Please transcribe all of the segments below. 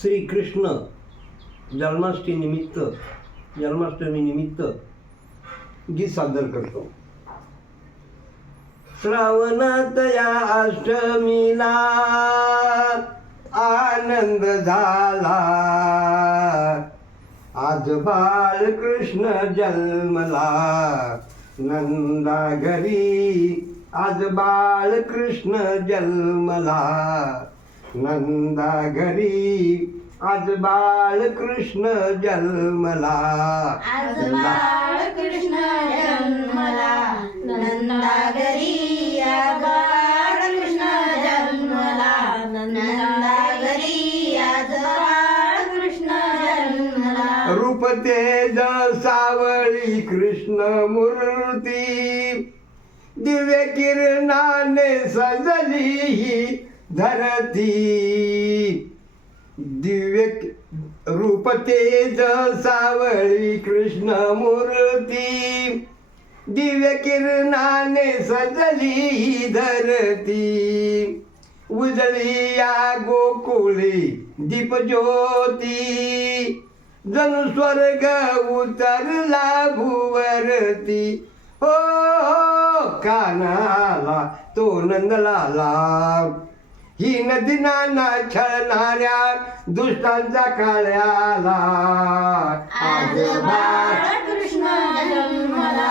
श्रीकृष्ण जन्माष्टमीनिमित्त जन्माष्टमीनिमित्त गीत सादर करतो. श्रावणात या अष्टमीला आनंद झाला. आज बालकृष्ण जन्मला. नंदा घरी आज बालकृष्ण जन्मला. नंदा घरी. आज बालकृष्ण जन्मला. आज बाळकृष्ण जन्मला. नंदागरी आज बाळकृष्ण जन्मला. नंदागरी आज बाळकृष्ण जन्मला. रूप तेज सावळी कृष्ण मूर्ती. दिव्य किरणाने सजली ही धरती. दिव्य रूप तेज सावळी कृष्ण मूर्ती. दिव्य किरणाने सजली धरती. उजळी या गोकुळी दीपज्योती. जणू स्वर्ग उतरला भुवरती. हो हो कानाला तो नंदलाला. ही नदी नाना छळणाऱ्या दुष्टांचा काळ्याला. आज बाळकृष्ण जन्मला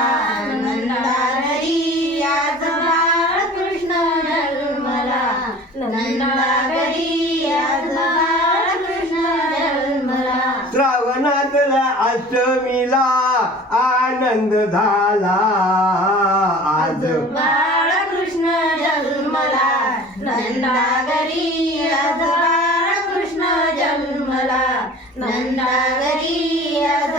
नंदागरी आज बाळकृष्ण जन्मला नंदागरी आज बाळकृष्ण जन्मला. श्रावणातला अष्टमीला आनंद झाला. आज नंदागरी आज कृष्ण जन्मला. नंदागरी आज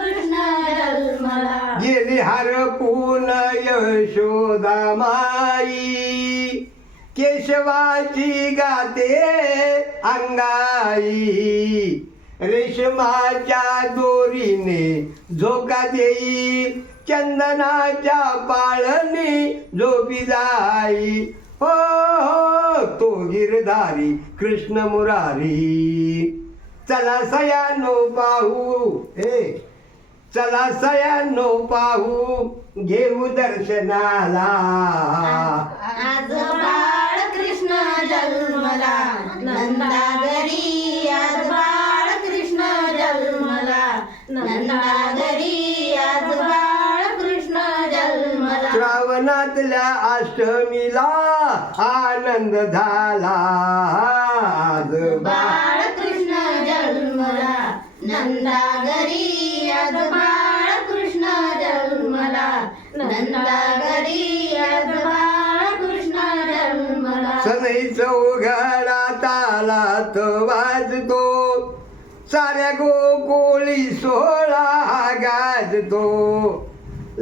कृष्ण जन्मला. गेली हरपून यशोदा माई. केशवाची गाते अंगाई. रेशमाच्या दोरीने झोका देई. चंदनाच्या पाळणी झोपी जाई. तो गिरधारी कृष्ण मुरारी. चला सयानो पाहू. हे चला सयानो पाहू. घेऊ दर्शनाला. आज बाळकृष्ण जन्मला. नंदागरी आज बाळकृष्ण जन्मला. नंदागरी श्रावणातल्या अष्टमीला आनंद झाला. आज बाळकृष्ण जन्मला. नंदागरी आज बाळकृष्ण जन्मला. नंदागरी आज बाळकृष्ण जन्मला. सनईच उघडात आला तो वाजतो. साऱ्या गोकुळी सोळा गाजतो.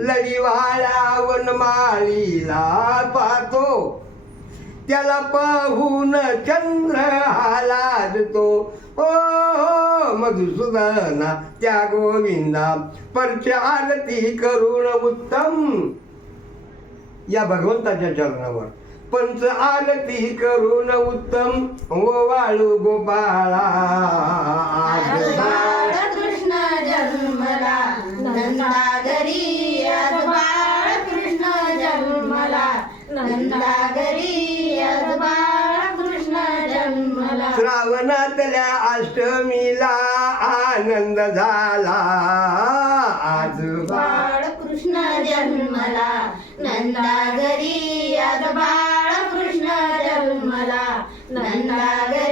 लढीवाळा वनमाळीला पाहतो. त्याला पाहून चंद्र हा लाजतो ओ हो, मधुसूदना त्या गोविंदा परची आरती करुण उत्तम. या भगवंताच्या चरणावर पंच आरती करून उत्तम. ओ वाळू गोपाळा. जन्मला. श्रावणातल्या अष्टमीला आनंद झाला. आज बा- बाळकृष्ण जन्मला. नंदागरी आज आज बाळकृष्ण जन्मला. नंदागरी